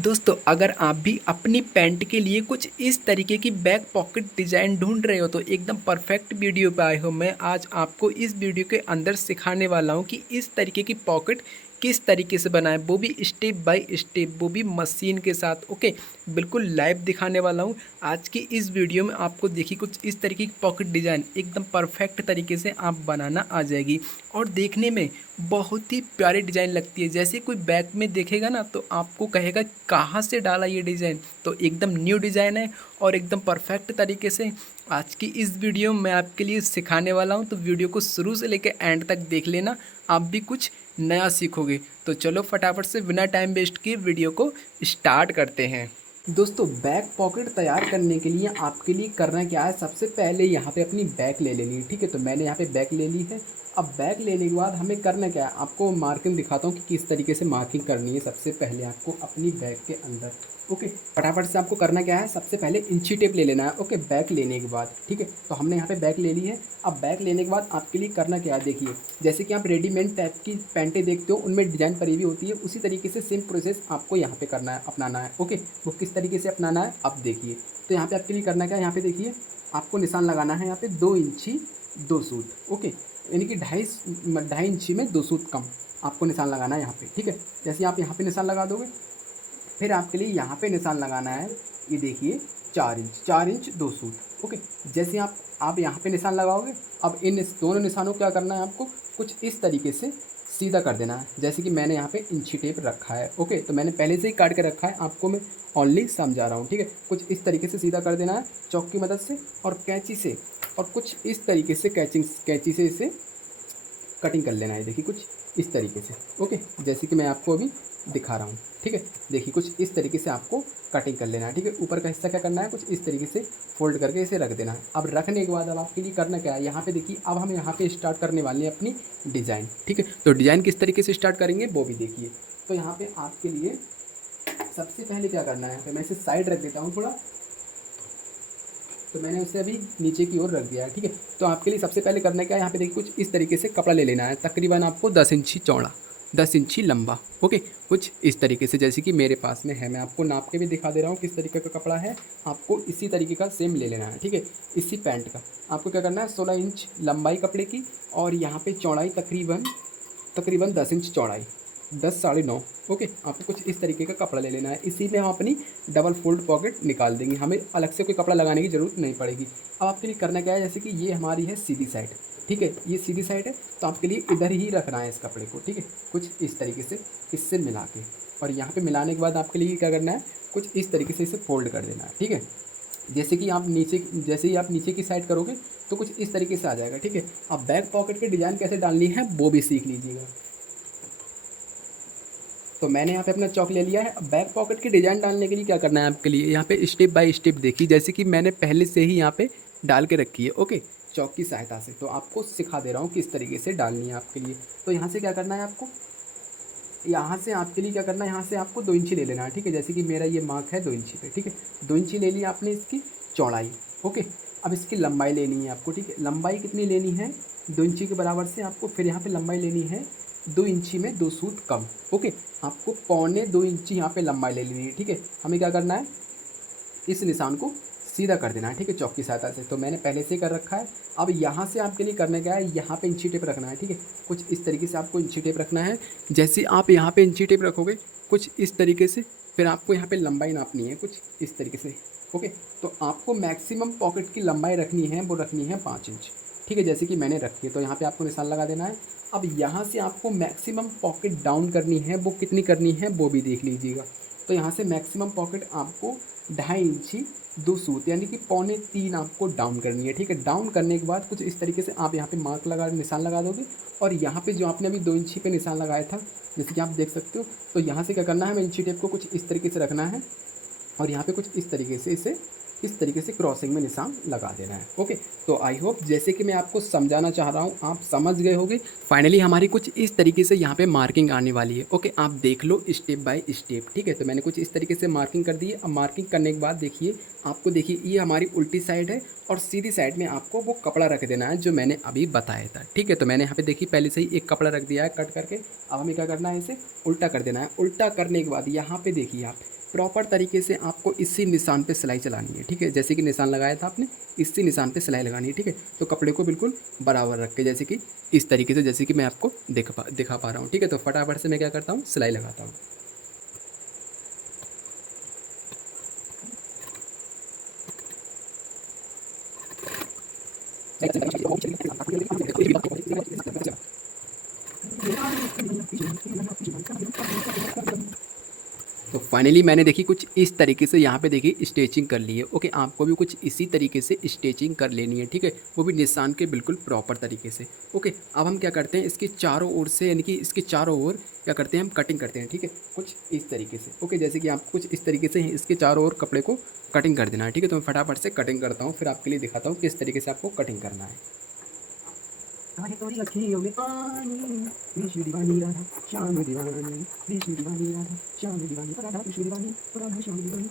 दोस्तों अगर आप भी अपनी पैंट के लिए कुछ इस तरीके की बैक पॉकेट डिज़ाइन ढूंढ रहे हो तो एकदम परफेक्ट वीडियो पे आए हो। मैं आज आपको इस वीडियो के अंदर सिखाने वाला हूँ कि इस तरीके की पॉकेट किस तरीके से बनाएं, वो भी स्टेप बाय स्टेप, वो भी मशीन के साथ। ओके, बिल्कुल लाइव दिखाने वाला हूँ आज की इस वीडियो में। आपको देखिए कुछ इस तरीके की पॉकेट डिज़ाइन एकदम परफेक्ट तरीके से आप बनाना आ जाएगी और देखने में बहुत ही प्यारी डिज़ाइन लगती है। जैसे कोई बैक में देखेगा ना तो आपको कहेगा कहाँ से डाला ये डिज़ाइन। तो एकदम न्यू डिज़ाइन है और एकदम परफेक्ट तरीके से आज की इस वीडियो में मैं आपके लिए सिखाने वाला हूँ। तो वीडियो को शुरू से लेकर एंड तक देख लेना, आप भी कुछ नया सीखोगे। तो चलो फटाफट से बिना टाइम वेस्ट किए वीडियो को स्टार्ट करते हैं। दोस्तों बैक पॉकेट तैयार करने के लिए आपके लिए करना क्या है, सबसे पहले यहाँ पे अपनी बैक ले लेनी है। ठीक है, तो मैंने यहाँ पे बैक ले ली है। अब बैक लेने के बाद हमें करना क्या है, आपको मार्किंग दिखाता हूँ कि किस तरीके से मार्किंग करनी है। सबसे पहले आपको अपनी बैक के अंदर ओके फटाफट से आपको करना क्या है, सबसे पहले इंची टेप ले लेना है। ओके, बैक लेने के बाद ठीक है, तो हमने यहाँ पे बैक ले ली है। अब बैक लेने के बाद आपके लिए करना क्या है, देखिए जैसे कि आप रेडीमेड टाइप की पैंटें देखते हो उनमें डिज़ाइन पड़ी हुई होती है, उसी तरीके से सेम प्रोसेस आपको यहाँ पे करना है, अपनाना है। ओके, वो किस तरीके से अपनाना है अब देखिए। तो यहाँ पे आपके लिए करना क्या है, यहाँ पे देखिए आपको निशान लगाना है यहाँ पे 2 इंची 2 सूत। ओके, यानी कि ढाई ढाई इंची में 2 सूत कम आपको निशान लगाना है यहाँ पे। ठीक है, जैसे आप यहाँ पे निशान लगा दोगे फिर आपके लिए यहाँ पे निशान लगाना है, ये देखिए 4 इंच 4 इंच 2 सूत। ओके, जैसे आप यहाँ पे निशान लगाओगे, अब इन दोनों निशानों को क्या करना है, आपको कुछ इस तरीके से सीधा कर देना है। जैसे कि मैंने यहाँ पे इंची टेप रखा है। ओके, तो मैंने पहले से ही काट के रखा है, आपको मैं ओनली समझा रहा हूँ। ठीक है, कुछ इस तरीके से सीधा कर देना है चॉक की मदद से और कैंची से, और कुछ इस तरीके से कैंची से इसे कटिंग कर लेना है। देखिए कुछ इस तरीके से। ओके, जैसे कि मैं आपको अभी दिखा रहा हूँ। ठीक है, देखिए कुछ इस तरीके से आपको कटिंग कर लेना है। ठीक है, ऊपर का हिस्सा क्या करना है, कुछ इस तरीके से फोल्ड करके इसे रख देना है। अब रखने के बाद अब आपके लिए करना क्या है, यहाँ पे देखिए अब हम यहाँ पे स्टार्ट करने वाले हैं अपनी डिज़ाइन। ठीक है, तो डिज़ाइन किस तरीके से स्टार्ट करेंगे वो भी देखिए। तो यहाँ पे आपके लिए सबसे पहले क्या करना है, तो मैं इसे साइड रख देता हूँ थोड़ा, तो मैंने उसे अभी नीचे की ओर रख दिया है। ठीक है, तो आपके लिए सबसे पहले करना क्या है, यहाँ पे देखिए कुछ इस तरीके से कपड़ा ले लेना है, तकरीबन आपको 10 इंची चौड़ा 10 इंची लंबा। ओके, कुछ इस तरीके से जैसे कि मेरे पास में है, मैं आपको नाप के भी दिखा दे रहा हूँ किस तरीके का कपड़ा है। आपको इसी तरीके का सेम ले लेना है। ठीक है, इसी पैंट का आपको क्या करना है, 16 इंच लंबाई कपड़े की और यहाँ पे चौड़ाई तकरीबन तकरीबन 10 इंच चौड़ाई, 10 साढ़े 9। ओके, आपको कुछ इस तरीके का कपड़ा ले लेना है। इसी में हम अपनी डबल फोल्ड पॉकेट निकाल देंगे, हमें अलग से कोई कपड़ा लगाने की ज़रूरत नहीं पड़ेगी। अब आपके लिए करना क्या है, जैसे कि ये हमारी है सीधी साइड। ठीक है, ये सीधी साइड है तो आपके लिए इधर ही रखना है इस कपड़े को। ठीक है, कुछ इस तरीके से इससे मिला के, और यहाँ पे मिलाने के बाद आपके लिए क्या करना है, कुछ इस तरीके से इसे फोल्ड कर देना है। ठीक है, जैसे ही आप नीचे की साइड करोगे तो कुछ इस तरीके से आ जाएगा। ठीक है, अब बैक पॉकेट की डिज़ाइन कैसे डालनी है वो भी सीख लीजिएगा। तो मैंने यहाँ पे अपना चॉक ले लिया है। अब बैक पॉकेट की डिज़ाइन डालने के लिए क्या करना है आपके लिए, यहाँ पे स्टेप बाय स्टेप देखिए, जैसे कि मैंने पहले से ही यहाँ पे डाल के रखी है। ओके, चॉक की सहायता से तो आपको सिखा दे रहा हूँ किस तरीके से डालनी है आपके लिए। तो यहाँ से क्या करना है आपको, यहाँ से आपके लिए क्या करना है, यहाँ से आपको 2 इंची ले लेना है। ठीक है, जैसे कि मेरा ये मार्क है 2 इंची पे। ठीक है, 2 इंची ले ली आपने इसकी चौड़ाई। ओके, अब इसकी लंबाई लेनी है आपको। ठीक है, लंबाई कितनी लेनी है, 2 इंची के बराबर से आपको फिर यहाँ पे लंबाई लेनी है 2 इंची में 2 सूत कम। ओके, आपको 2.25 इंची यहाँ पे लंबाई ले लेनी है। ठीक है, हमें क्या करना है, इस निशान को सीधा कर देना है। ठीक है, चौक की सहायता से, तो मैंने पहले से ही कर रखा है। अब यहाँ से आपके लिए करना क्या है, यहाँ पे इंची टेप रखना है। ठीक है, कुछ इस तरीके से आपको इंची टेप रखना है। जैसे आप यहाँ पे इंची टेप रखोगे कुछ इस तरीके से, फिर आपको यहाँ पे लंबाई नापनी है कुछ इस तरीके से। ओके, तो आपको मैक्सिमम पॉकेट की लंबाई रखनी है, वो रखनी है 5 इंच। ठीक है, जैसे कि मैंने रखी है, तो यहाँ पे आपको निशान लगा देना है। अब यहाँ से आपको मैक्सिमम पॉकेट डाउन करनी है, वो कितनी करनी है वो भी देख लीजिएगा। तो यहाँ से मैक्सिमम पॉकेट आपको 2.5 इंची 2 सूत यानी कि 2.25 आपको डाउन करनी है। ठीक है, डाउन करने के बाद कुछ इस तरीके से आप यहाँ पे मार्क लगा निशान लगा दोगे, और यहाँ पे जो आपने अभी 2 इंची पे निशान लगाया था जैसे कि आप देख सकते हो, तो यहाँ से क्या करना है, हमें इंची टेप को कुछ इस तरीके से रखना है और यहाँ पे कुछ इस तरीके से इसे इस तरीके से क्रॉसिंग में निशान लगा देना है। ओके, तो आई होप जैसे कि मैं आपको समझाना चाह रहा हूँ आप समझ गए होंगे। फाइनली हमारी कुछ इस तरीके से यहाँ पे मार्किंग आने वाली है। ओके, आप देख लो स्टेप बाय स्टेप। ठीक है, तो मैंने कुछ इस तरीके से मार्किंग कर दी है। अब मार्किंग करने के बाद देखिए, आपको देखिए ये हमारी उल्टी साइड है और सीधी साइड में आपको वो कपड़ा रख देना है जो मैंने अभी बताया था। ठीक है, तो मैंने यहाँ पे देखिए पहले से ही एक कपड़ा रख दिया है कट करके। अब हमें क्या करना है, इसे उल्टा कर देना है। उल्टा करने के बाद यहाँ पे देखिए आप प्रॉपर तरीके से आपको इसी निशान पे सिलाई चलानी है, ठीक है। जैसे कि निशान लगाया था आपने, इसी निशान पे सिलाई लगानी है, ठीक है। तो कपड़े को बिल्कुल बराबर रख के, जैसे कि इस तरीके से, जैसे कि मैं आपको दिखा पा रहा हूँ, ठीक है। तो फटाफट से मैं क्या करता हूँ, सिलाई लगाता हूँ। तो फाइनली मैंने देखी कुछ इस तरीके से यहाँ पे देखिए स्टिचिंग कर ली है। ओके, आपको भी कुछ इसी तरीके से स्टिचिंग कर लेनी है, ठीक है। वो भी निशान के बिल्कुल प्रॉपर तरीके से। ओके, अब हम क्या करते हैं, इसके चारों ओर से, यानी कि इसके चारों ओर क्या करते हैं, हम कटिंग करते हैं, ठीक है। कुछ इस तरीके से। ओके, जैसे कि आपको कुछ इस तरीके से इसके चारों ओर कपड़े को कटिंग कर देना है, ठीक है। तो मैं फटाफट से कटिंग करता हूँ, फिर आपके लिए दिखाता हूँ किस तरीके से आपको कटिंग करना है। काहे तोरी अखियों में पानी, कृष्ण दीवानी राधा श्याम दीवानी, कृष्ण दीवानी राधा श्याम दीवानी, राधा कृष्ण दीवानी, राधा श्याम दीवानी,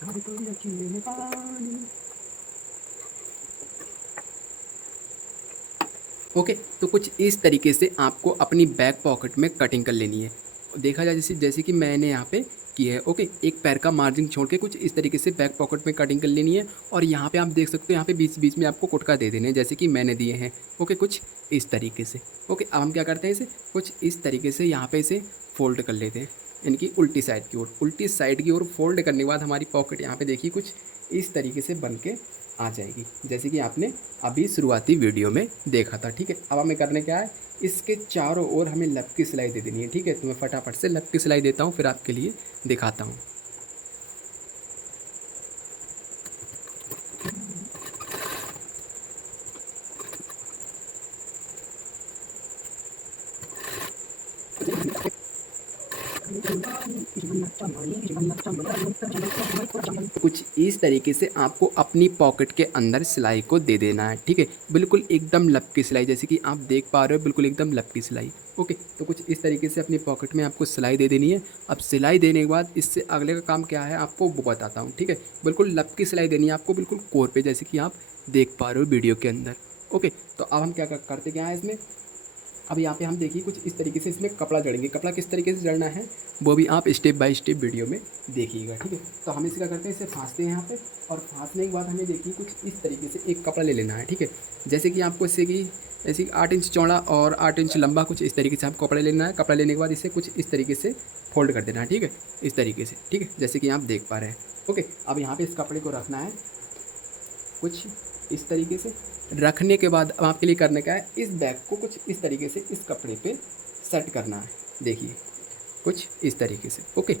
काहे तोरी अखियों में पानी। ओके, तो कुछ इस तरीके से आपको अपनी बैक पॉकेट में कटिंग कर लेनी है। देखा जाए जैसे जैसे कि मैंने यहाँ पे की है। ओके, एक पैर का मार्जिन छोड़ के कुछ इस तरीके से बैक पॉकेट में कटिंग कर लेनी है। और यहाँ पे आप देख सकते हो, यहाँ पे बीच बीच में आपको कुटका दे देने हैं, जैसे कि मैंने दिए हैं। ओके, कुछ इस तरीके से। ओके, अब हम क्या करते हैं, इसे कुछ इस तरीके से यहाँ पे इसे फोल्ड कर लेते हैं, यानी कि उल्टी साइड की ओर। उल्टी साइड की ओर फोल्ड करने के बाद हमारी पॉकेट यहाँ पे देखिए कुछ इस तरीके से बन के आ जाएगी, जैसे कि आपने अभी शुरुआती वीडियो में देखा था, ठीक है। अब हमें करने क्या है, इसके चारों ओर हमें लब की सिलाई दे देनी है, ठीक है। तो मैं फटाफट से लब की सिलाई देता हूँ, फिर आपके लिए दिखाता हूँ। कुछ इस तरीके से आपको अपनी पॉकेट के अंदर सिलाई को दे देना है, ठीक है। बिल्कुल एकदम लपकी सिलाई, जैसे कि आप देख पा रहे हो, बिल्कुल एकदम लपकी सिलाई। ओके, तो कुछ इस तरीके से अपनी पॉकेट में आपको सिलाई दे देनी है। अब सिलाई देने के बाद इससे अगले का काम क्या है, आपको वो बताता हूँ, ठीक है। बिल्कुल लपकी सिलाई देनी है आपको, बिल्कुल कोर पे, जैसे कि आप देख पा रहे हो वीडियो के अंदर। ओके, तो अब हम क्या करते क्या है इसमें, अब यहाँ पे हम देखिए कुछ इस तरीके से इसमें कपड़ा जड़ेंगे। कपड़ा किस तरीके से जड़ना है वो भी आप स्टेप बाय स्टेप वीडियो में देखिएगा, ठीक है। तो हम इसे क्या करते हैं, इसे फांसते हैं यहाँ पे, और फांसने के बाद हमें देखिए कुछ इस तरीके से एक कपड़ा ले लेना है, ठीक है। जैसे कि आपको इससे कि ऐसे 8 इंच चौड़ा और 8 इंच लंबा, कुछ इस तरीके से आपको कपड़ा लेना है। कपड़ा लेने के बाद इसे कुछ इस तरीके से फोल्ड कर देना है, ठीक है, इस तरीके से, ठीक है, जैसे कि आप देख पा रहे हैं। ओके, अब यहाँ पे इस कपड़े को रखना है कुछ इस तरीके से। रखने के बाद अब आपके लिए करने का है, इस बैग को कुछ इस तरीके से इस कपड़े पे सेट करना है, देखिए कुछ इस तरीके से। ओके,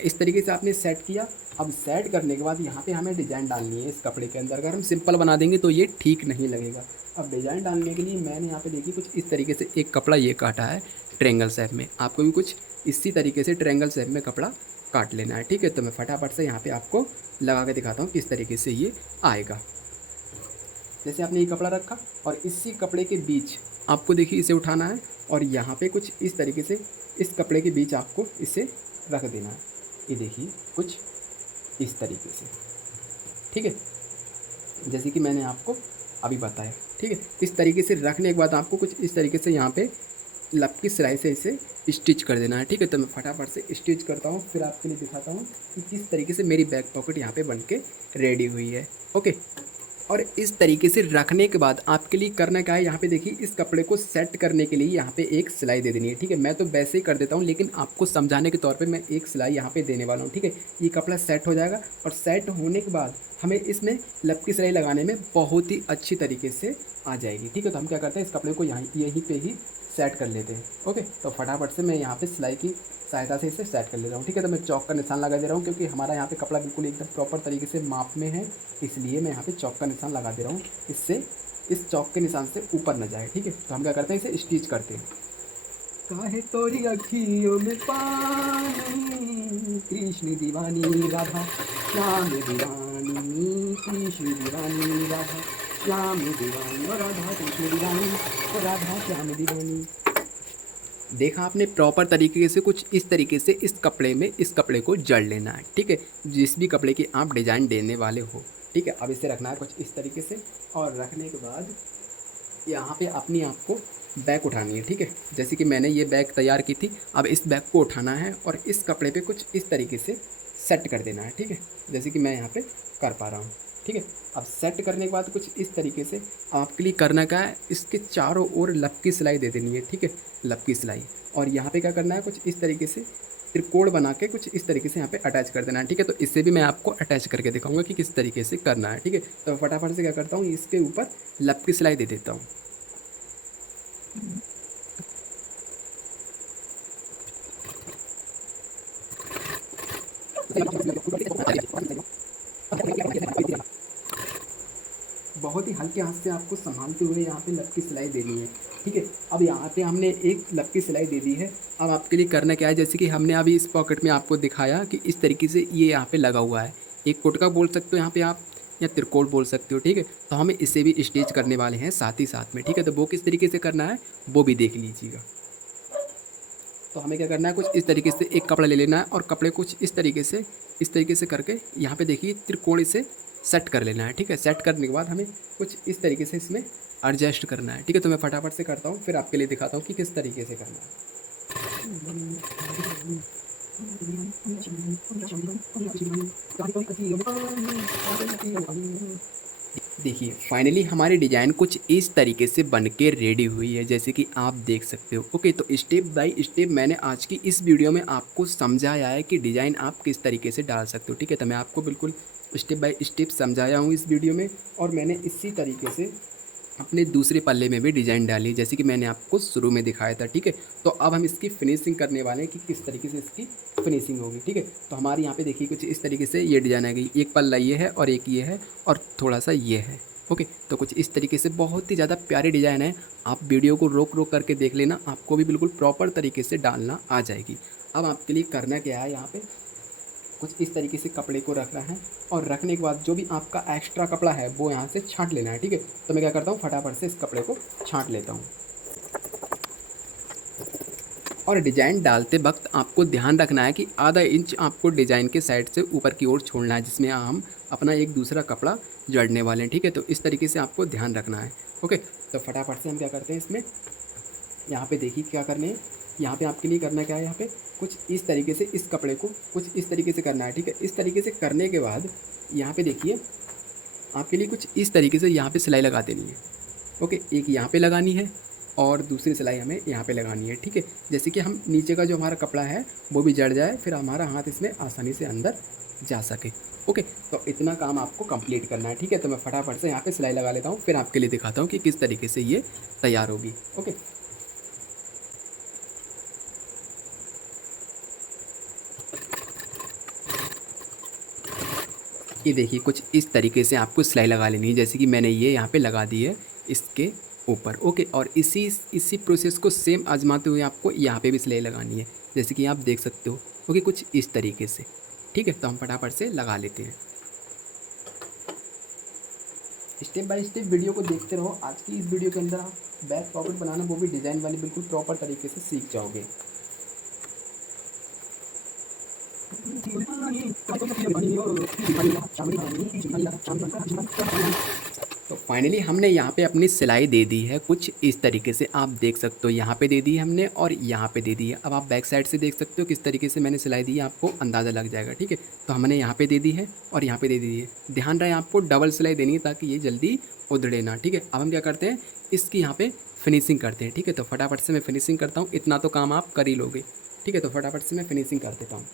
इस तरीके से आपने सेट किया। अब सेट करने के बाद यहाँ पे हमें डिज़ाइन डालनी है इस कपड़े के अंदर। अगर हम सिंपल बना देंगे तो ये ठीक नहीं लगेगा। अब डिज़ाइन डालने के लिए मैंने यहाँ पे देखिए कुछ इस तरीके से एक कपड़ा ये काटा है ट्रेंगल शेप में। आपको भी कुछ इसी तरीके से ट्रेंगल शेप में कपड़ा काट लेना है, ठीक है। तो मैं फटाफट से यहाँ पे आपको लगा के दिखाता हूँ किस तरीके से ये आएगा। जैसे आपने ये कपड़ा रखा और इसी कपड़े के बीच आपको देखिए इसे उठाना है, और यहाँ पे कुछ इस तरीके से इस कपड़े के बीच आपको इसे रख देना है। ये देखिए कुछ इस तरीके से, ठीक है, जैसे कि मैंने आपको अभी बताया, ठीक है। इस तरीके से रखने के बाद आपको कुछ इस तरीके से यहाँ पे लपकी सिलाई से इसे स्टिच कर देना है, ठीक है। तो मैं फटाफट से स्टिच करता हूँ, फिर आपके लिए दिखाता हूँ कि किस तरीके से मेरी बैक पॉकेट यहाँ पे बन के रेडी हुई है। ओके, और इस तरीके से रखने के बाद आपके लिए करना क्या है, यहाँ पे देखिए इस कपड़े को सेट करने के लिए यहाँ पे एक सिलाई दे देनी है, ठीक है। मैं तो वैसे ही कर देता हूँ, लेकिन आपको समझाने के तौर पे मैं एक सिलाई यहाँ पे देने वाला हूँ, ठीक है। ये कपड़ा सेट हो जाएगा, और सेट होने के बाद हमें इसमें लपकी सिलाई लगाने में बहुत ही अच्छी तरीके से आ जाएगी, ठीक है। तो हम क्या करते हैं, इस कपड़े को यहीं पे ही सेट कर लेते हैं। ओके, तो फटाफट से मैं यहाँ पे सिलाई की सहायता से इसे सेट कर ले रहा हूँ, ठीक है। तो मैं चौक का निशान लगा दे रहा हूँ, क्योंकि हमारा यहाँ पे कपड़ा बिल्कुल एकदम प्रॉपर तरीके से माप में है, इसलिए मैं यहाँ पे चौक का निशान लगा दे रहा हूँ, इससे इस चौक के निशान से ऊपर न जाए, ठीक है। तो हम क्या करते हैं, इसे स्टिच करते हैं। काहे तोरी अखियों में पानी, कृष्ण दीवानी राधा श्याम दीवानी, कृष्ण दीवानी राधा श्याम दीवानी, और राधा कृष्ण दीवानी, और राधा श्याम दीवानी। देखा आपने, प्रॉपर तरीके से कुछ इस तरीके से इस कपड़े को जड़ लेना है, ठीक है, जिस भी कपड़े की आप डिज़ाइन देने वाले हो, ठीक है। अब इसे रखना है कुछ इस तरीके से, और रखने के बाद यहाँ पे अपनी आपको बैक उठानी है, ठीक है। जैसे कि मैंने ये बैक तैयार की थी, अब इस बैक को उठाना है और इस कपड़े पे कुछ इस तरीके से सेट कर देना है, ठीक है। जैसे कि मैं यहाँ पे कर पा रहा हूँ, ठीक है। अब सेट करने के बाद कुछ इस तरीके से आपके लिए करना क्या है, इसके चारों ओर लपकी सिलाई दे देनी है, ठीक है, लपकी सिलाई। और यहाँ पे क्या करना है, कुछ इस तरीके से त्रिकोण बना के कुछ इस तरीके से यहाँ पे अटैच कर देना है, ठीक है। तो इससे भी मैं आपको अटैच करके दिखाऊंगा कि किस तरीके से करना है, ठीक है। तो फटाफट से क्या करता हूँ, इसके ऊपर लपकी सिलाई दे देता हूँ। बहुत ही हल्के हाथ से आपको संभालते हुए यहाँ पे लपकी सिलाई देनी है, ठीक है। अब यहाँ पे हमने एक लपकी सिलाई दे दी है। अब आपके लिए करना क्या है, जैसे कि हमने अभी इस पॉकेट में आपको दिखाया कि इस तरीके से ये यहाँ पे लगा हुआ है, एक पुटका बोल सकते हो यहाँ पे आप, या त्रिकोण बोल सकते हो, ठीक है। तो हमें इसे भी स्टिच करने वाले हैं साथ ही साथ में, ठीक है। तो वो किस तरीके से करना है वो भी देख लीजिएगा। तो हमें क्या करना है, कुछ इस तरीके से एक कपड़ा ले लेना है और कपड़े कुछ इस तरीके से करके यहाँ पे देखिए त्रिकोण से सेट कर लेना है, ठीक है। सेट करने के बाद हमें कुछ इस तरीके से इसमें एडजस्ट करना है, ठीक है। तो मैं फटाफट से करता हूँ, फिर आपके लिए दिखाता हूँ कि किस तरीके से करना है। देखिए फाइनली हमारी डिज़ाइन कुछ इस तरीके से बन के रेडी हुई है, जैसे कि आप देख सकते हो। ओके, तो स्टेप बाय स्टेप मैंने आज की इस वीडियो में आपको समझाया है कि डिज़ाइन आप किस तरीके से डाल सकते हो, ठीक है। तो मैं आपको बिल्कुल स्टेप बाय स्टेप समझाया हूँ इस वीडियो में, और मैंने इसी तरीके से अपने दूसरे पल्ले में भी डिज़ाइन डाली, जैसे कि मैंने आपको शुरू में दिखाया था, ठीक है। तो अब हम इसकी फिनिशिंग करने वाले हैं कि किस तरीके से इसकी फिनिशिंग होगी, ठीक है। तो हमारे यहाँ पे देखिए कुछ इस तरीके से ये डिज़ाइन आ गई, एक पल्ला ये है और एक ये है और थोड़ा सा ये है। ओके, तो कुछ इस तरीके से बहुत ही ज़्यादा प्यारी डिज़ाइन है। आप वीडियो को रोक रोक करके देख लेना, आपको भी बिल्कुल प्रॉपर तरीके से डालना आ जाएगी। अब आपके लिए करना क्या है, यहाँ पे कुछ इस तरीके से कपड़े को रखना है और रखने के बाद जो भी आपका एक्स्ट्रा कपड़ा है वो यहाँ से छांट लेना है, ठीक है। तो मैं क्या करता हूँ, फटाफट से इस कपड़े को छांट लेता हूँ। और डिज़ाइन डालते वक्त आपको ध्यान रखना है कि आधा इंच आपको डिज़ाइन के साइड से ऊपर की ओर छोड़ना है, जिसमें हम अपना एक दूसरा कपड़ा जड़ने वाले हैं, ठीक है। तो इस तरीके से आपको ध्यान रखना है। ओके, तो फटाफट से हम क्या करते हैं, इसमें यहाँ पे देखिए क्या करने है, यहाँ पे आपके लिए करना क्या है, यहाँ पे कुछ इस तरीके से इस कपड़े को कुछ इस तरीके से करना है, ठीक है। इस तरीके से करने के बाद यहाँ पे देखिए आपके लिए कुछ इस तरीके से यहाँ पे सिलाई लगा देनी है। ओके, एक यहाँ पे लगानी है और दूसरी सिलाई हमें यहाँ पे लगानी है, ठीक है। जैसे कि हम नीचे का जो हमारा कपड़ा है वो भी जड़ जाए, फिर हमारा हाथ इसमें आसानी से अंदर जा सके। ओके, तो इतना काम आपको कंप्लीट करना है, ठीक है। तो मैं फटाफट से यहाँ पे सिलाई लगा लेता हूँ, फिर आपके लिए दिखाता हूँ कि किस तरीके से ये तैयार होगी। ओके, ये देखिए कुछ इस तरीके से आपको सिलाई लगा लेनी है, जैसे कि मैंने ये यहाँ पे लगा दी है इसके ऊपर। ओके, और इसी प्रोसेस को सेम आजमाते हुए आपको यहाँ पे भी सिलाई लगानी है, जैसे कि आप देख सकते हो। ओके, कुछ इस तरीके से, ठीक है। तो हम फटाफट से लगा लेते हैं। स्टेप बाय स्टेप वीडियो को देखते रहो। आज की इस वीडियो के अंदर आप बैक पॉकेट बनाना, वो भी डिज़ाइन वाली, बिल्कुल प्रॉपर तरीके से सीख जाओगे। तो फाइनली हमने यहाँ पे अपनी सिलाई दे दी है कुछ इस तरीके से, आप देख सकते हो। यहाँ पे दे दी है हमने और यहाँ पे दे दी है। अब आप बैक साइड से देख सकते हो किस तरीके से मैंने सिलाई दी है, आपको अंदाज़ा लग जाएगा, ठीक है। तो हमने यहाँ पे दे दी है और यहाँ पे दे दी है। ध्यान रहे आपको डबल सिलाई देनी है ताकि ये जल्दी उधड़े ना, ठीक है। अब हम क्या करते हैं, इसकी यहाँ पे फिनिशिंग करते हैं, ठीक है। तो फटाफट से मैं फिनिशिंग करता हूँ, इतना तो काम आप कर ही लोगे, ठीक है। तो फटाफट से मैं फिनिशिंग कर देता हूँ।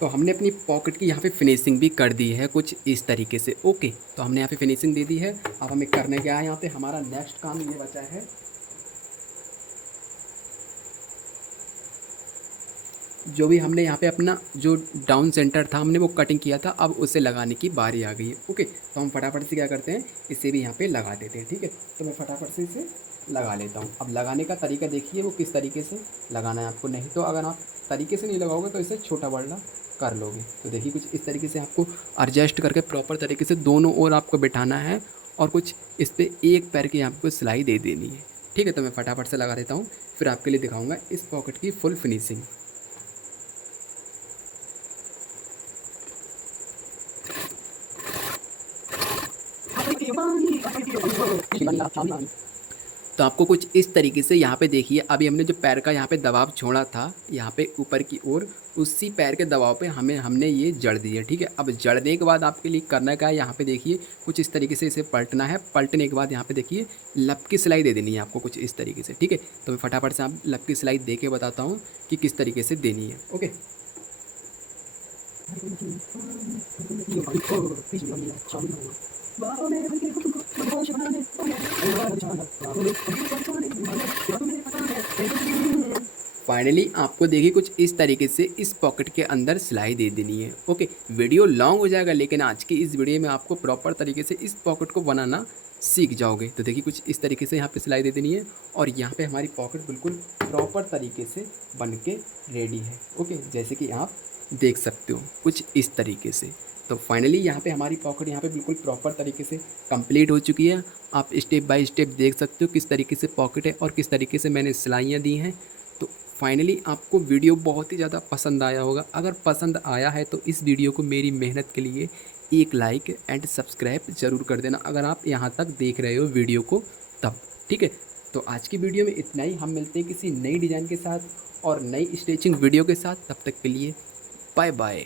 तो हमने अपनी पॉकेट की यहाँ पे फिनिशिंग भी कर दी है कुछ इस तरीके से। ओके, तो हमने यहाँ पे फिनिशिंग दे दी है। अब हमें करने क्या है, यहाँ पे हमारा नेक्स्ट काम ये बचा है, जो भी हमने यहाँ पे अपना जो डाउन सेंटर था हमने वो कटिंग किया था, अब उसे लगाने की बारी आ गई है। ओके, तो हम फटाफट से क्या करते हैं, इसे भी यहाँ पे लगा देते हैं, ठीक है। तो मैं फटाफट से इसे लगा लेता हूँ। अब लगाने का तरीका देखिए वो किस तरीके से लगाना है आपको, नहीं तो अगर आप तरीके से नहीं लगाओगे तो इसे छोटा बड़ा कर लोगे। तो देखिए कुछ इस तरीके से आपको एडजस्ट करके प्रॉपर तरीके से दोनों ओर आपको बिठाना है और कुछ इस पर एक पैर की आपको सिलाई दे देनी है, ठीक है, तो मैं फटाफट से लगा देता हूँ, फिर आपके लिए दिखाऊंगा इस पॉकेट की फुल फिनिशिंग। तो आपको कुछ इस तरीके से यहाँ पे देखिए, अभी हमने जो पैर का यहाँ पे दबाव छोड़ा था यहाँ पे ऊपर की ओर, उसी पैर के दबाव पे हमने ये जड़ दिया। ठीक है, अब जड़ने के बाद आपके लिए करना क्या है, यहाँ पे देखिए कुछ इस तरीके से इसे पलटना है। पलटने के बाद यहाँ पे देखिए लपकी सिलाई दे देनी है आपको कुछ इस तरीके से। ठीक है, तो मैं फटाफट से आप लपकी सिलाई दे के बताता हूँ कि किस तरीके से देनी है। ओके, फाइनली आपको देखिए कुछ इस तरीके से इस पॉकेट के अंदर सिलाई दे देनी है। ओके, वीडियो लॉन्ग हो जाएगा, लेकिन आज की इस वीडियो में आपको प्रॉपर तरीके से इस पॉकेट को बनाना सीख जाओगे। तो देखिए कुछ इस तरीके से यहाँ पे सिलाई दे देनी है और यहाँ पे हमारी पॉकेट बिल्कुल प्रॉपर तरीके से बन के रेडी है। ओके, जैसे कि आप देख सकते हो कुछ इस तरीके से। तो फाइनली यहाँ पे हमारी पॉकेट यहाँ पे बिल्कुल प्रॉपर तरीके से कंप्लीट हो चुकी है। आप स्टेप बाय स्टेप देख सकते हो किस तरीके से पॉकेट है और किस तरीके से मैंने सिलाइयाँ दी हैं। तो फाइनली आपको वीडियो बहुत ही ज़्यादा पसंद आया होगा। अगर पसंद आया है तो इस वीडियो को मेरी मेहनत के लिए एक लाइक एंड सब्सक्राइब ज़रूर कर देना, अगर आप यहाँ तक देख रहे हो वीडियो को तब। ठीक है, तो आज की वीडियो में इतना ही। हम मिलते हैं किसी नई डिज़ाइन के साथ और नई स्टिचिंग वीडियो के साथ। तब तक के लिए बाय बाय।